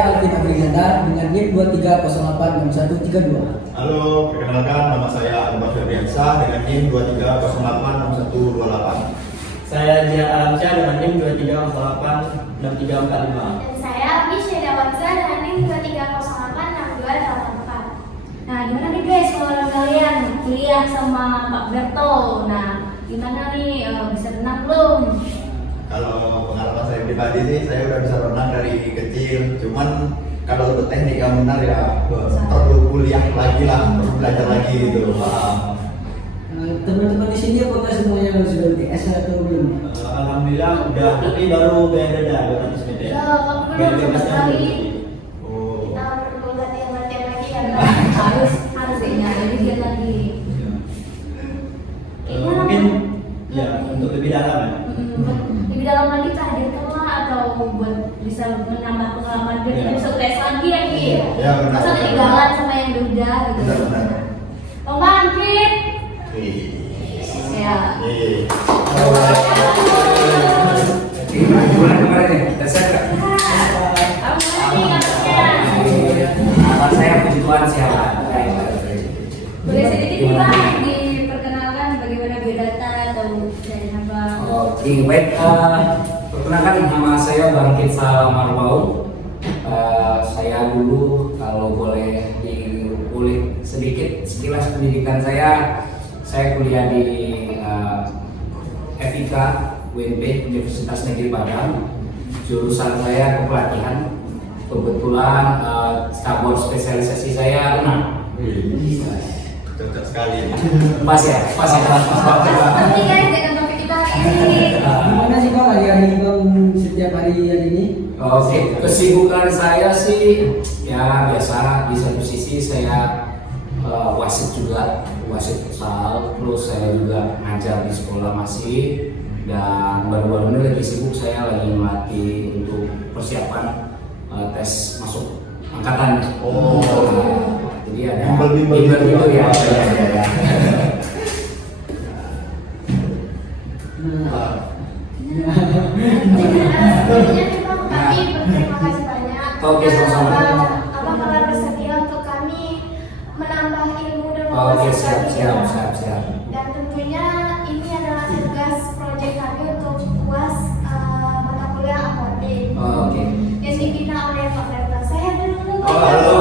saya Alvin Afriganda dengan NIM 23086132. Halo, perkenalkan nama saya Albar Febriansyah dengan NIM 23086128. Saya Jian Alamsyah dengan NIM 23086345. Dan saya Misha Dawansa dengan NIM 23086284. Nah, gimana nih guys kalau kalian kuliah sama Pak Berto? Nah, gimana nih bisa renang belum? Kalau pengalaman saya pribadi sih, saya udah bisa renang dari kecil. Cuman kalau untuk teknik yang benar ya perlu kuliah lagi lah, perlu belajar lagi gitu. Teman-teman di sini apakah semuanya sudah UTS atau belum? Alhamdulillah udah, tapi baru beda 200 meter. Ya, kamu belum sama sekali. Kita perlu latihan lagi ya. harus kayaknya jadi dia lagi. Mungkin ya untuk lebih dalam ya. Lebih dalam lagi hadir kelas atau buat bisa menambah pengalaman biar kita bisa UTS lagi ya Ki. Ya, benar. Masa ketinggalan sama yang udah gitu. Benar. Lomba angkit. Ya. Gimana kemarin nih? Udah siap nggak? Nama saya Puji Tuhan siapa? Boleh sedikit Pak diperkenalkan bagaimana biodata atau dari apa? Oke, baik. Perkenalkan nama saya Bangkit Salamarwau. Saya dulu kalau boleh diulik sedikit sekilas pendidikan saya kuliah di FIK UNB Universitas Negeri Padang. Jurusan saya kepelatihan. Kebetulan cabur spesialisasi saya renang. Cocok sekali. Pas ya. Nanti guys dengan topik kita ini. Gimana sih Pak hari-hari Bang setiap hari ini? Oke, kesibukan saya sih ya biasa. Di satu sisi saya wasit juga, wasit futsal, terus saya juga ngajar di sekolah masih, dan baru-baru ini lagi sibuk saya lagi melatih untuk persiapan tes masuk angkatan. Jadi ada bimbel gitu ya. Kami berterima kasih banyak. Oke, sama-sama. Abang telah bersedia untuk kami menambah ilmu dan Oke, wawasan kami. siap. Dan tentunya ini adalah tugas proyek kami untuk UAS mata kuliah akuatik. Oke. Yang dibina oleh Pak Berto. Saya dulu. Halo.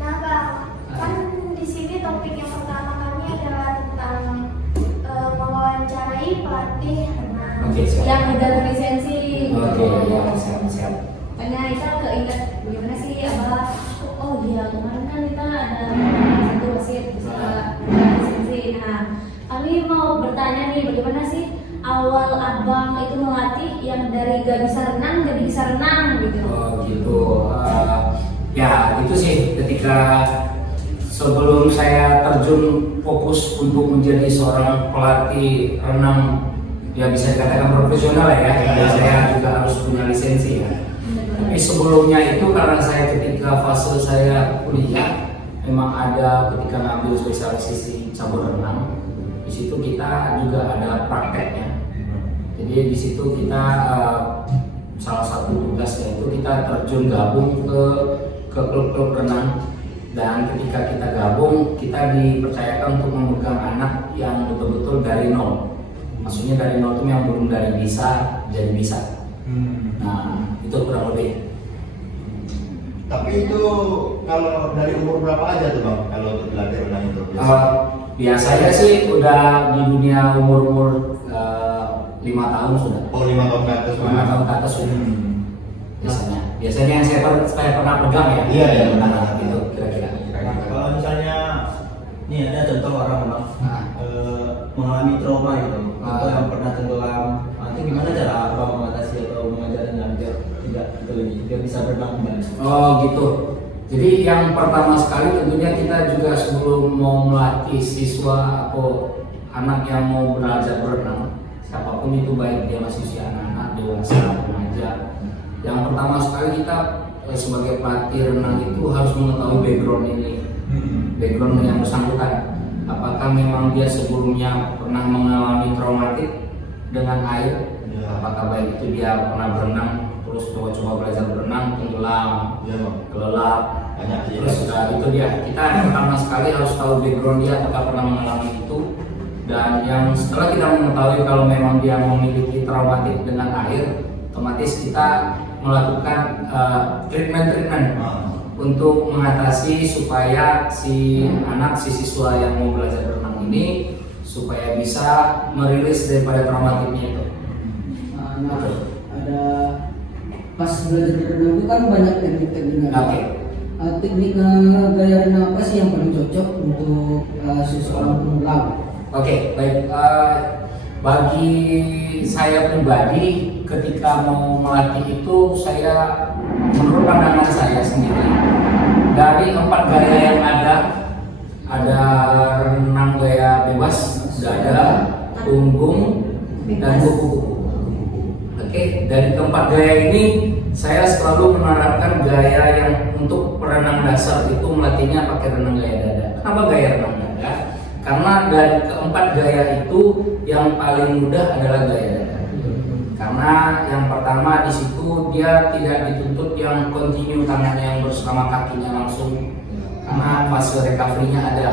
Nah, Bang, kan di sini topik yang pertama kami adalah tentang mewawancarai pelatih renang. Oke, siap. Yang udah berlisensi. Oke, ya, siap. Karena kita keinget gimana sih Abah. Oh iya kemarin kan kita ada satu wasit bisa berlisensi. Nah, kami mau bertanya nih bagaimana sih awal abang itu melatih yang dari gak bisa renang jadi bisa renang gitu. Oh gitu. Ya itu sih ketika sebelum saya terjun fokus untuk menjadi seorang pelatih renang ya bisa dikatakan profesional ya. Saya juga harus punya lisensi ya. Tapi sebelumnya itu karena saya ketika fase saya kuliah memang ada ketika ngambil spesialisasi cabur renang. Di situ kita juga ada prakteknya. Jadi di situ kita salah satu tugasnya itu kita terjun gabung ke klub-klub renang, dan ketika kita gabung kita dipercayakan untuk memegang anak yang betul-betul dari nol. Maksudnya dari nol itu yang belum dari bisa jadi bisa. Nah itu kurang lebih. Tapi itu kalau dari umur berapa aja tuh Bang? Kalau untuk belajar renang itu? Biasanya sih udah di dunia umur 5 tahun sudah. Oh, 5 tahun ke atas. 5 tahun ke atas sudah. Biasanya yang saya pernah pegang ya. Iya. Nah, gitu kira-kira. Kalau misalnya nih ada contoh orang Bang mengalami trauma gitu, atau yang pernah tenggelam, nanti gimana cara abang mengatasi atau mengajarnya biar tidak itu lagi, biar bisa berenang kembali? Oh gitu. Jadi yang pertama sekali tentunya kita juga sebelum mau melatih siswa atau anak yang mau belajar berenang, siapapun itu baik dia masih usia anak-anak, dewasa, remaja. Yang pertama sekali kita sebagai pelatih renang itu harus mengetahui background ini, background yang bersangkutan. Apakah memang dia sebelumnya pernah mengalami traumatik dengan air. Ya. Apakah baik itu dia pernah berenang, terus coba-coba belajar berenang, tenggelam, Ya, Bang. kelelap. Banyak sih. Terus itu dia, kita pertama sekali harus tahu background dia apakah pernah mengalami itu. Dan yang setelah kita mengetahui kalau memang dia memiliki traumatik dengan air, otomatis kita melakukan treatment untuk mengatasi supaya si anak, si siswa yang mau belajar berenang ini supaya bisa merilis daripada traumatiknya itu. Nah, ada pas belajar berenang itu kan banyak teknik-tekniknya. Oke. Teknik gaya renang apa sih yang paling cocok untuk seseorang pemula? Oke, baik. Bagi saya pribadi, ketika mau melatih itu, saya menurut pandangan saya sendiri, dari 4 gaya yang ada renang gaya bebas, dada, punggung, dan kuku-kuku. Oke, dari keempat gaya ini saya selalu menerapkan gaya yang untuk perenang dasar itu melatihnya pakai renang gaya dada. Kenapa gaya renang dada? Karena dari keempat gaya itu yang paling mudah adalah gaya dada. Karena yang pertama di situ dia tidak dituntut yang continue tangannya yang bersama kakinya langsung, karena fase recovery-nya ada,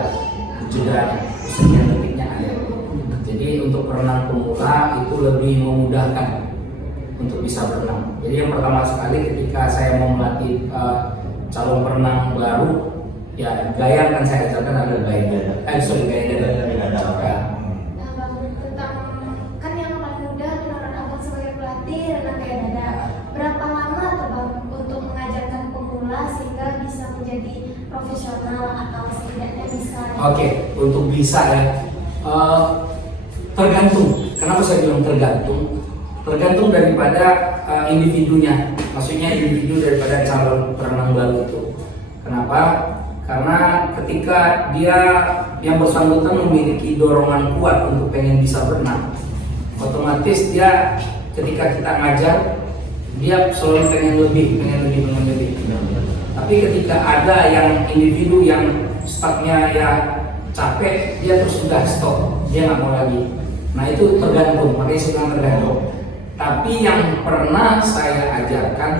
jedanya, sekian detiknya ada. Jadi untuk perenang pemula itu lebih memudahkan untuk bisa berenang. Jadi yang pertama sekali ketika saya mau melatih calon perenang baru, ya gaya akan saya ajarkan adalah gaya dada. Gaya dada. Ya. Nah, Bang, tentang kan yang paling mudah menurut Abang sebagai pelatih renang gaya dada. Berapa lama tuh Bang untuk mengajarkan pemula sehingga bisa menjadi profesional atau setidaknya bisa? Oke, untuk bisa ya tergantung. Kenapa saya bilang tergantung? Tergantung daripada individunya, maksudnya individu daripada calon perenang baru itu. Kenapa? Karena ketika dia yang bersangkutan memiliki dorongan kuat untuk pengen bisa berenang, otomatis dia ketika kita ngajar dia selalu pengen lebih. Tapi ketika ada yang individu yang startnya ya capek, dia terus sudah stop, dia nggak mau lagi. Nah itu tergantung, makanya saya bilang tergantung. Tapi yang pernah saya ajarkan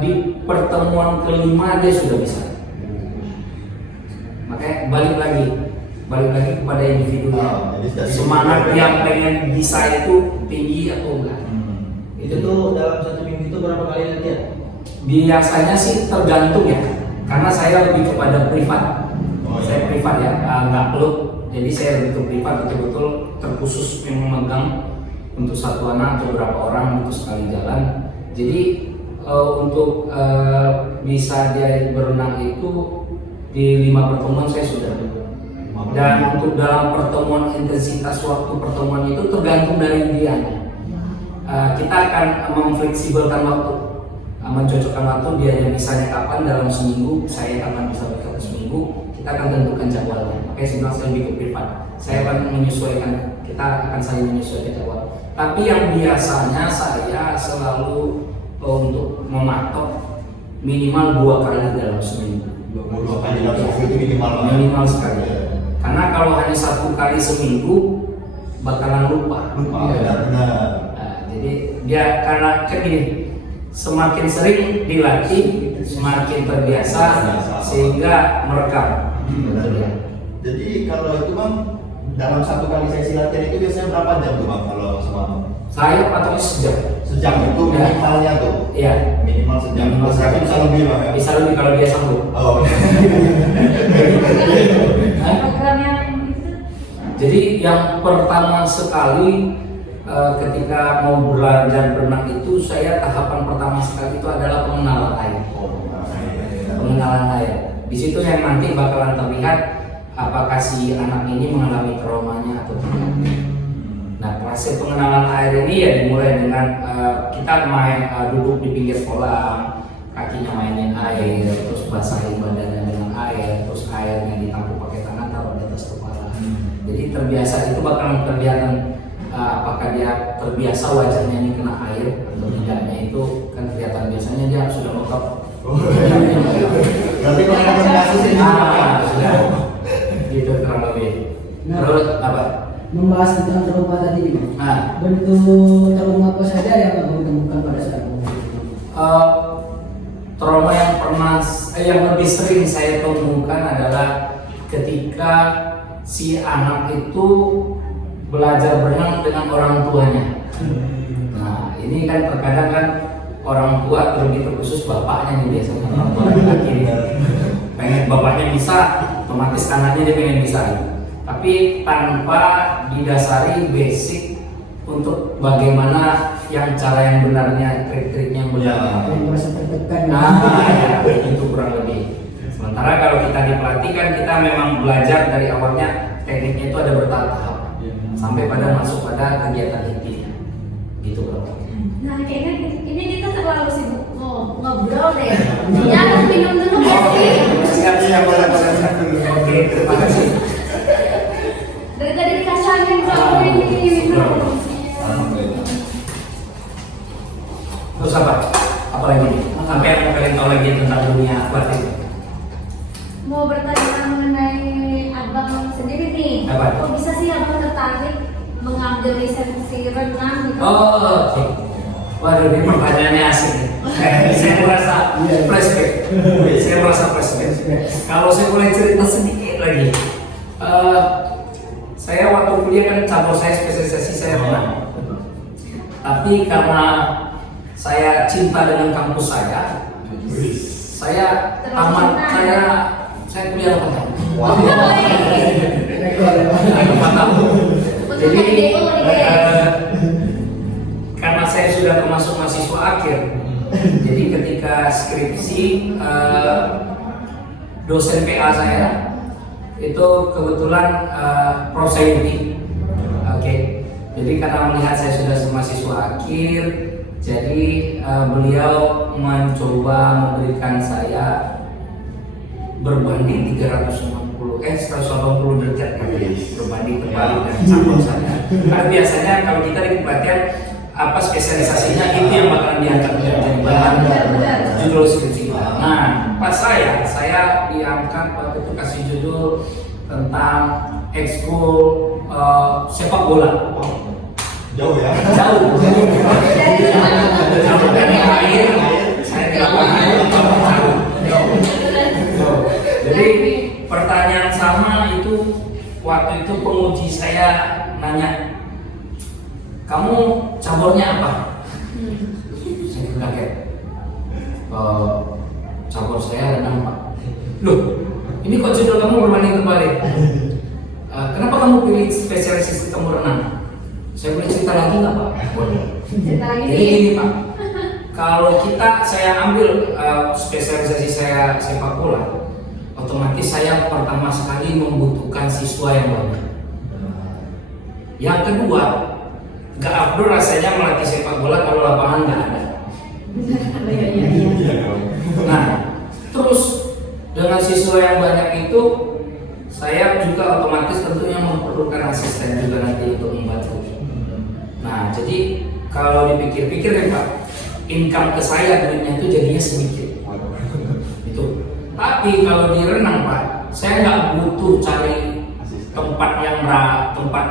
di pertemuan kelima dia sudah bisa. Makanya balik lagi kepada individunya. Semangat yang pengen bisa itu tinggi atau enggak. Itu tuh dalam 1 minggu itu berapa kali latihan? Biasanya sih tergantung ya, karena saya lebih kepada privat. Saya privat ya, nggak klub. Jadi saya lebih ke privat, betul-betul terkhusus memegang untuk satu anak atau berapa orang untuk sekali jalan. Jadi untuk bisa dia berenang itu di 5 pertemuan saya sudah. Dan untuk dalam pertemuan intensitas waktu pertemuan itu tergantung dari dia. Kita akan memfleksibelkan waktu, mencocokkan waktu dia yang misalnya kapan dalam seminggu, saya kapan bisa berkata seminggu, kita akan tentukan jadwalnya. Makanya sebenarnya saya lebih ke privat. Saya akan menyesuaikan, kita akan saling menyesuaikan jadwal. Tapi yang biasanya saya selalu untuk mematok minimal 2 kali dalam seminggu. 2 kali dalam seminggu itu minimal sekali. Karena kalau hanya 1 kali seminggu bakalan lupa. Benar. Jadi dia karena kan gini, semakin sering dilatih semakin terbiasa sehingga merekam. Jadi kalau itu Bang, dalam 1 kali sesi latihan itu biasanya berapa jam tuh Bang kalau semalam? Saya patoknya sejam. Sejam itu minimalnya tuh? Iya. Minimal sejam. Minimal Tapi bisa lebih Bang ya? Bisa lebih kalau dia sanggup. Oh. Program yang itu. Jadi yang pertama sekali ketika mau belajar berenang itu, saya tahapan pertama sekali itu adalah pengenalan air. Pengenalan air. Di situ yang nanti bakalan terlihat apakah si anak ini mengalami traumanya atau tidak. Nah, proses pengenalan air ini ya dimulai dengan kita main duduk di pinggir kolam, kakinya mainin air, terus basahin badannya dengan air, terus airnya ditampung pakai tangan taruh di atas kepala. Jadi terbiasa itu bakalan kelihatan apakah dia terbiasa wajahnya ini kena air atau tidaknya, itu kan kelihatan. Biasanya dia sudah lengkap. Berarti kalau ada kasus ini Sudah gitu kurang lebih. Terus apa? membahas tentang trauma tadi nih, Bang. Nah, Bentuk trauma apa saja yang Abang temukan pada saat mengalami? trauma yang lebih sering saya temukan adalah ketika si anak itu belajar berenang dengan orang tuanya. Nah, ini kan terkadang kan orang tua, terlebih terkhusus bapaknya nih biasanya, orang tua laki pengen bapaknya bisa, otomatis anaknya dia pengen bisa. Tapi tanpa didasari basic untuk bagaimana yang cara yang benarnya, trik-triknya yang benar. Yang merasa tertekan. Nah, ya, itu kurang lebih. Sementara kalau kita dipelatih kan kita memang belajar dari awalnya, tekniknya itu ada bertahap sampai pada masuk pada kegiatan intinya. Gitu bro. Nah, kayaknya ini kita terlalu sibuk ngobrol deh. Jangan minum dulu ya sih. Siap, boleh. Oke, terima kasih. Dari tadi dikasangin kalau ini minum. Terus apa? Apa lagi nih? Apa yang mau kalian tahu lagi tentang dunia pelatih? Mau bertanya mengenai abang sendiri nih. Apa? Kok bisa sih abang tertarik mengambil lisensi renang gitu? Oh, oke. Waduh, ini pertanyaannya asik nih. Saya merasa flashback. Kalau saya boleh cerita sedikit lagi, saya waktu kuliah kan cabur saya spesialisasi saya renang. Tapi karena saya cinta dengan kampus saya tamat saya kuliah 4 tahun. Jadi karena saya sudah termasuk mahasiswa akhir, jadi ketika skripsi dosen PA saya itu kebetulan Prof. Sayuti. Oke. Jadi karena melihat saya sudah mahasiswa akhir, jadi beliau mencoba memberikan saya berbanding 180 derajat berbanding terbalik dengan cabur saya. Karena biasanya kalau kita di pelatihan apa spesialisasinya itu yang bakalan diangkat menjadi bahan judul skripsi. Nah, pas saya diangkat waktu itu kasih judul tentang ekskul sepak bola. Jauh ya? Jauh dari air, saya di lapangan jauh. Jadi pertanyaan sama itu waktu itu penguji saya nanya, kamu caburnya apa? Saya kaget. Cabur saya renang Pak. Loh, ini kok judul kamu berbanding terbalik? Kenapa kamu pilih spesialisasi kamu renang? Saya boleh cerita lagi nggak Pak? Boleh. Jadi ini Pak, kalau saya ambil spesialisasi saya sepak bola, otomatis saya pertama sekali membutuhkan siswa yang banyak. Yang kedua, gak afdol rasanya melatih sepak bola kalau lapangan nggak ada. Nah, terus dengan siswa yang banyak itu, saya juga otomatis tentunya memerlukan asisten juga nanti untuk membantu. Nah, jadi kalau dipikir-pikir ya Pak, income ke saya duitnya itu jadinya sedikit. Itu. Tapi kalau di renang Pak, saya nggak butuh cari tempat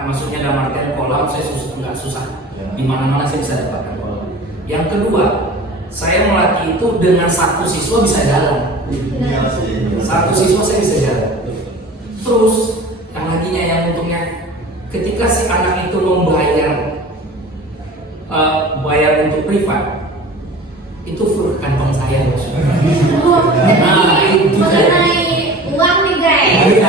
maksudnya dalam artian kolam, saya nggak susah. Di mana-mana saya bisa dapatkan kolam. Yang kedua, saya melatih itu dengan satu siswa bisa jalan. Satu siswa saya bisa jalan. Terus yang laginya yang untungnya, ketika si anak itu bayar untuk privat, itu full kantong saya maksudnya. Nah, itu mengenai uang nih guys.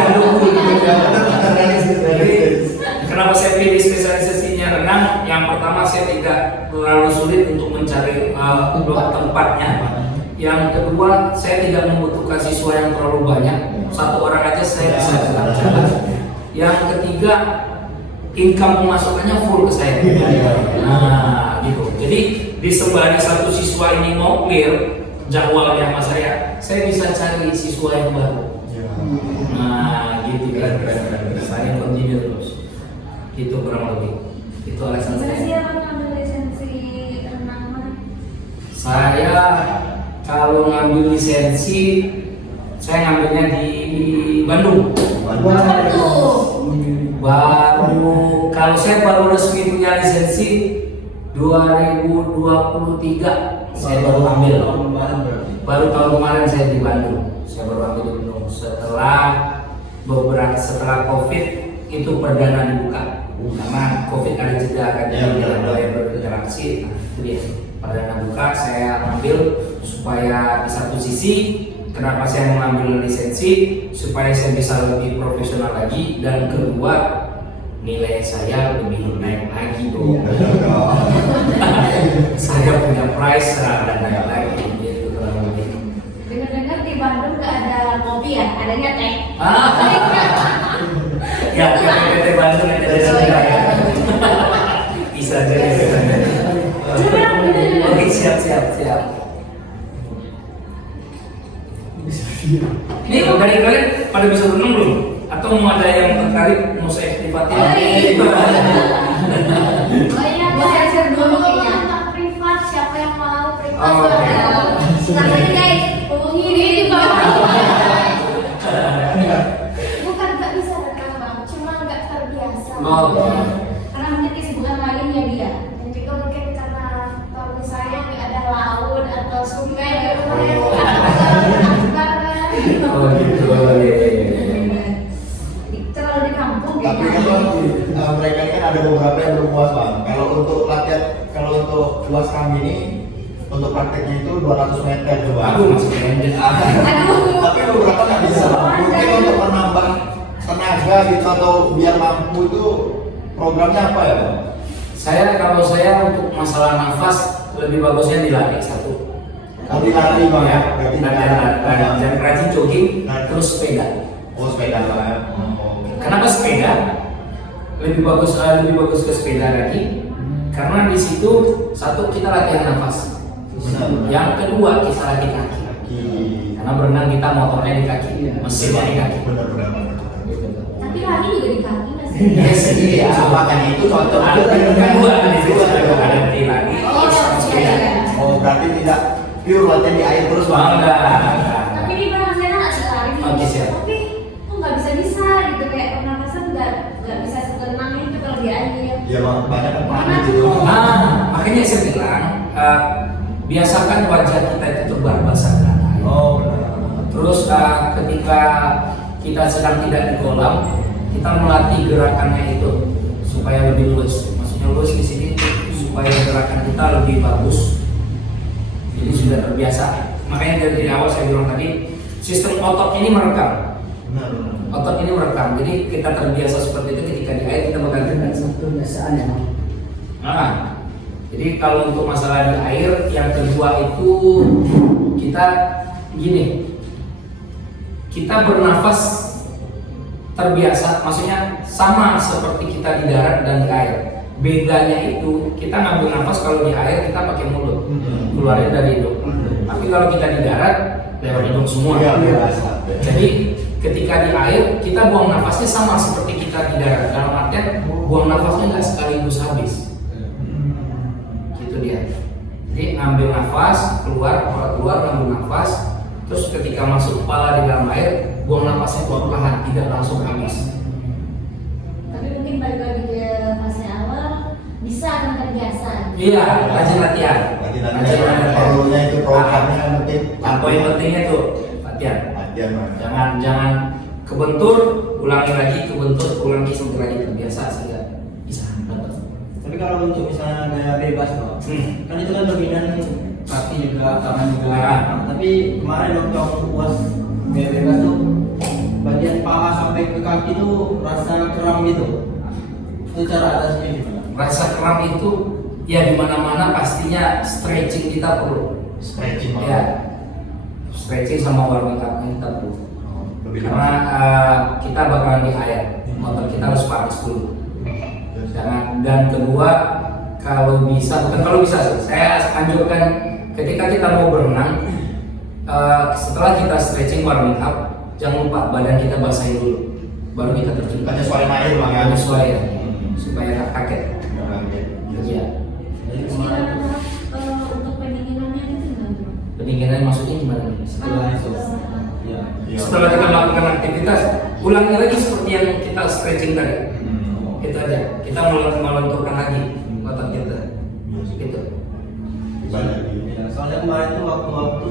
Kenapa saya pilih spesialisasinya renang? Yang pertama saya tidak terlalu sulit untuk mencari tempatnya. Yang kedua saya tidak membutuhkan siswa yang terlalu banyak. Satu orang aja saya bisa jalan. Yang ketiga income pemasukannya full ke saya. Nah, gitu. Jadi disembari satu siswa ini mau clear jadwalnya sama saya bisa cari siswa yang baru. Nah, gitu kan. Saya continue terus. Itu kurang lebih. Itu alasan Gimana sih saya. abang ngambil lisensi renang mana? Saya kalau ngambil lisensi, saya ngambilnya di Bandung. Apa tuh? Baru, kalau saya baru resmi punya lisensi 2023 saya baru ambil. Tahun kemarin berarti. Baru tahun kemarin saya di Bandung. Saya baru ambil di Bandung setelah COVID itu perdana dibuka. Karena COVID ada jeda kan, jadi mulai berinteraksi. Nah, itu dia perdana buka saya ambil supaya di satu sisi kenapa saya mengambil lisensi supaya saya bisa lebih profesional lagi, dan kedua nilai saya lebih naik lagi bro. Saya punya price dan naik lagi gitu kurang lebih. Dengar-dengar di Bandung nggak ada kopi ya, adanya teh. Ya, PT Bandung ada di sini ya. Bisa jadi. Oke, siap. Ini dari kalian pada bisa berenang belum? Atau mau ada yang tertarik mau saya aktivatin? Oh iya, saya share dulu Kalau kayaknya. kontak privat, siapa yang mau privat? Oh, Sampai guys, hubungi ini juga. Bukan nggak bisa renang bang, cuma nggak terbiasa. Karena mungkin kesibukan lainnya dia. Dan juga mungkin karena kalau misalnya nggak ada laut atau sungai di rumah yang Oh. akbar kan. Oh gitu. Terlalu di kampung Tapi kayaknya. kan mereka ini kan ada beberapa yang belum puas bang. Kalau untuk latihan, kalau untuk luas kami ini untuk prakteknya itu 200 meter coba. Aku masih pendek. Tapi beberapa nggak bisa. Mungkin untuk menambah tenaga gitu atau biar mampu itu programnya apa ya bang? Kalau saya untuk masalah nafas lebih bagusnya dilari satu. Nanti lari bang ya. Lari, dan rajin jogging, terus sepeda. Oh sepeda bang ya. Kenapa sepeda? Lebih bagus ke sepeda lagi. Karena di situ satu kita latihan nafas. Yang kedua kita latih kaki. Karena berenang kita motornya di kaki, mesinnya di kaki. Benar-benar. Tapi lagi juga di kaki masih. Yes, iya. Makanya itu contoh. Kedua di situ ada lagi sama sepeda. Oh berarti tidak pure latihan di air terus bang? Enggak. Tapi di belakang saya nggak lari. Oke, siap. Tapi kok nggak bisa gitu kayak pernapasan nggak bisa setenang itu kalau di air. Iya bang, banyak kan panas gitu. Makanya saya bilang biasakan wajah kita itu terbahasa dengan air. Oh benar. Terus ketika kita sedang tidak di kolam, kita melatih gerakannya itu supaya lebih luas. Maksudnya luas di sini supaya gerakan kita lebih bagus. Jadi sudah terbiasa. Makanya dari awal saya bilang tadi, sistem otot ini merekam. Benar. Otot ini merekam. Jadi kita terbiasa seperti itu ketika di air kita bakal Dan terbiasa. satu kebiasaan ya bang. Jadi kalau untuk masalah di air, yang kedua itu kita gini, kita bernafas terbiasa, maksudnya sama seperti kita di darat dan di air. Bedanya itu kita ngambil nafas kalau di air kita pakai mulut, keluarin dari hidung. Tapi kalau kita di darat lewat hidung semua. Iya biasa. Jadi ketika di air kita buang nafasnya sama seperti kita di darat. Dalam artian buang nafasnya nggak sekaligus habis. Gitu dia. Jadi ngambil nafas, keluar, ngambil nafas. Terus ketika masuk kepala di dalam air, buang nafasnya perlahan, tidak langsung habis. Tapi mungkin balik lagi ke fase awal bisa akan terbiasa. Iya, rajin latihan. Perlunya itu programnya kan mungkin. Poin pentingnya tuh latihan. Latihan bang. Jangan kebentur, ulangi lagi, sampai lagi terbiasa sehingga bisa dapat. Tapi kalau untuk misalnya gaya bebas bang, kan itu kan dominan kaki juga, tangan juga. Nah, tapi kemarin waktu aku puas gaya bebas tuh bagian paha sampai ke kaki tuh rasa kram gitu. Itu cara atasnya gimana? Rasa kram itu ya di mana-mana pastinya stretching kita perlu. Stretching bang. Ya, stretching sama warming up kita perlu. Lebih Karena kita bakalan di air, motor kita harus panas dulu. Dan kedua, kalau bisa, bukan kalau bisa sih, saya anjurkan ketika kita mau berenang, setelah kita stretching warming up, jangan lupa badan kita basahin dulu, baru kita terjun. Penyesuaian air bang ya. Penyesuaian, supaya nggak kaget. Iya. Jadi Terus kemarin gimana untuk pendinginannya itu gimana? Pendinginan maksudnya gimana nih? setelah itu, ya. Setelah kita melakukan aktivitas, ulangi lagi seperti yang kita stretching tadi. Itu aja. Kita melenturkan lagi otot kita. Gitu. Banyak. Ya, soalnya kemarin tuh waktu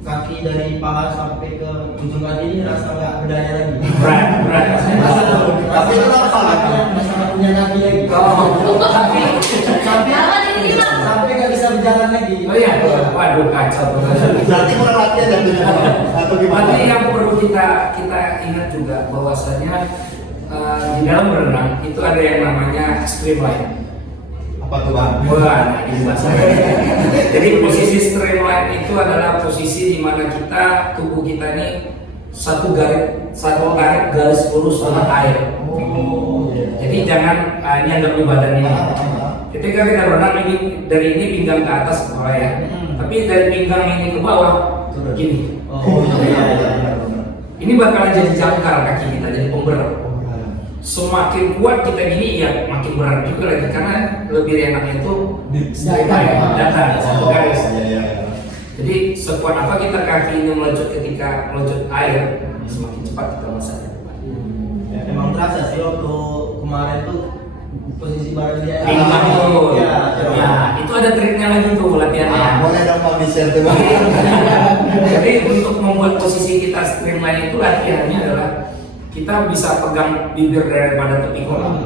kaki dari paha sampai ke ujung kaki ini rasa nggak berdaya lagi. Berat. Tapi itu apa lagi? Masa nggak punya kaki lagi. Tapi Sampai nggak bisa berjalan lagi. oh iya, waduh kacau tuh. Berarti kurang latihan jatuhnya atau gimana? Tapi yang perlu kita ingat juga bahwasanya di dalam berenang itu ada yang namanya streamline. Apa tuh bang? Wah, ini bahasanya. Jadi posisi streamline itu adalah posisi di mana tubuh kita ini satu garis lurus sama air. Oh, iya. Jadi jangan ini anggap di badan ini. Ketika kita berenang ini dari ini pinggang ke atas ke bawah ya. Tapi dari pinggang ini ke bawah gini. Oh iya. Ini bakalan jadi jangkar kaki kita, jadi pemberat. Semakin kuat kita gini ya makin berat juga lagi karena lebih enaknya itu datar satu garis. Iya. Jadi sekuat apa kita kaki ini melejut ketika melejut air semakin cepat kita melesat. Ya, emang terasa sih waktu kemarin tuh posisi badan dia. Pinggang tuh. Ya, Ya, itu ada triknya lagi tuh latihannya. Boleh dong Pak di-share tuh bang. Jadi untuk membuat posisi kita streamline itu latihannya adalah kita bisa pegang bibir daripada tepi kolam.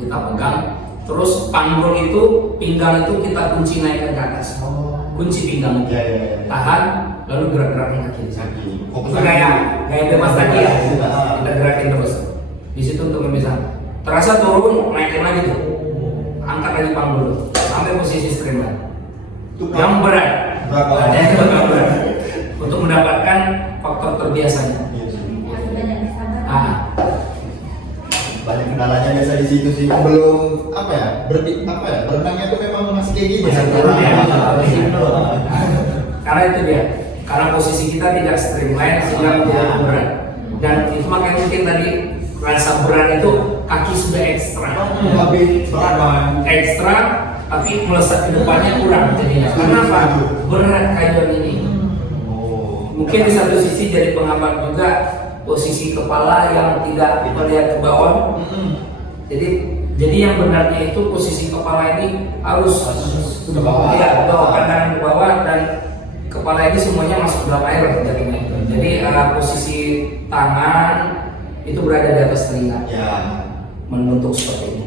Kita pegang, terus panggul itu pinggang itu kita kunci naikkan ke atas. Kunci pinggang itu. Iya. Tahan, lalu gerak-gerakin kaki di sana. Fokus Itu gaya bebas tadi ya. Kita gerakin terus. Di situ untuk bisa. Terasa turun, naikin lagi tuh. Angkat lagi panggul tuh. Sampai posisi streamline. Yang berat. Berapa? Ada yang bakal berat. Untuk mendapatkan faktor terbiasanya. Banyak kendalanya biasa di situ sih. Belum berenangnya tuh memang masih kayak gini. Karena itu dia, karena posisi kita tidak streamline sehingga menjadi berat. Dan itu makanya mungkin tadi rasa berat itu kaki sudah ekstra. Lebih berat bang. Ekstra tapi melesat ke depannya kurang jadinya. Kenapa? Berat kayuan ini. Mungkin di satu sisi jadi penghambat juga posisi kepala yang tidak melihat ke bawah. Jadi yang benarnya itu posisi kepala ini harus ke bawah. Ya, bawa pandangan ke bawah dan kepala ini semuanya masuk dalam air jadinya. Jadi posisi tangan itu berada di atas telinga. Ya. Membentuk seperti ini.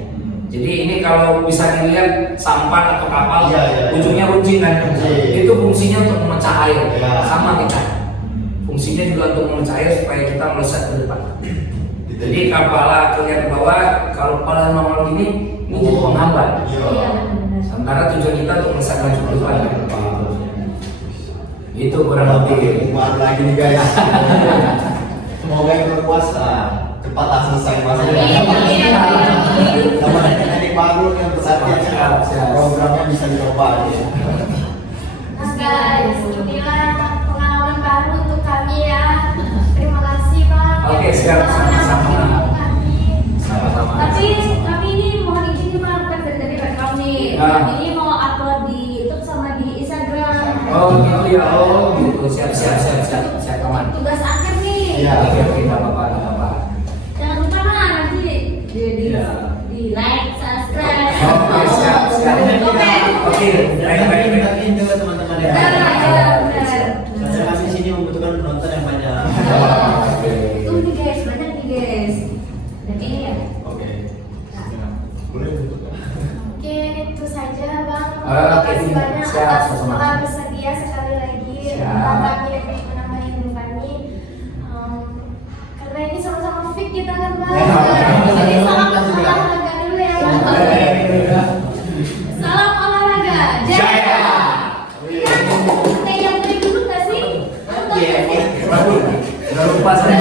Jadi ini kalau bisa dilihat sampan atau kapal, Ya. ujungnya runcing kan. Runcing. Itu fungsinya untuk memecah air. Ya. Sama kita. Fungsinya juga untuk memecah air supaya kita melesat ke depan. Jadi kepala terlihat ke bawah, kalau kepala normal gini, ini jadi penghambat. Iya. Sementara tujuan kita untuk melesat maju ke depan. Itu kurang lebih. Baru lagi nih guys. Semoga yang berpuasa cepatlah selesai puasanya. Sama teknik baru yang pesatnya programnya bisa dicoba. Nah guys, inilah pengalaman baru untuk kami ya. Terima kasih Bang. Oke, siap. Sama-sama. Sama-sama. Tapi ini mohon izin nih Bang, kan dari tadi rekam nih. Ini mau upload di YouTube sama di Instagram. Oh gitu ya, oh gitu. Siap teman. Tugas akhir nih. Iya. Oke, nggak apa-apa. Jangan lupa Bang, nanti di like, subscribe. Oke, siap. Oke, baik. Ingatin juga teman-teman ya. Benar. Saya masih sini membutuhkan penonton yang banyak. Tuh nih guys, banyak nih guys. Dan ini ya. Oke. Oke, itu saja Bang. Oke, Terima kasih banyak siap, atas sama-sama. telah bersedia sekali lagi Siap. kami lebih menambah hidup kami. Karena ini sama-sama fit kita kan Bang. Jadi salam olahraga dulu ya Bang. Salam olahraga. Jaya. Kayak yang tadi dulu nggak sih? Jangan lupa saya.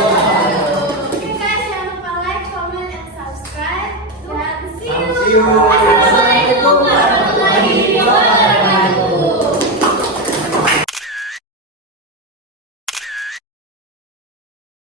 Oke guys, jangan lupa like, comment, and subscribe. Dan see you. See you.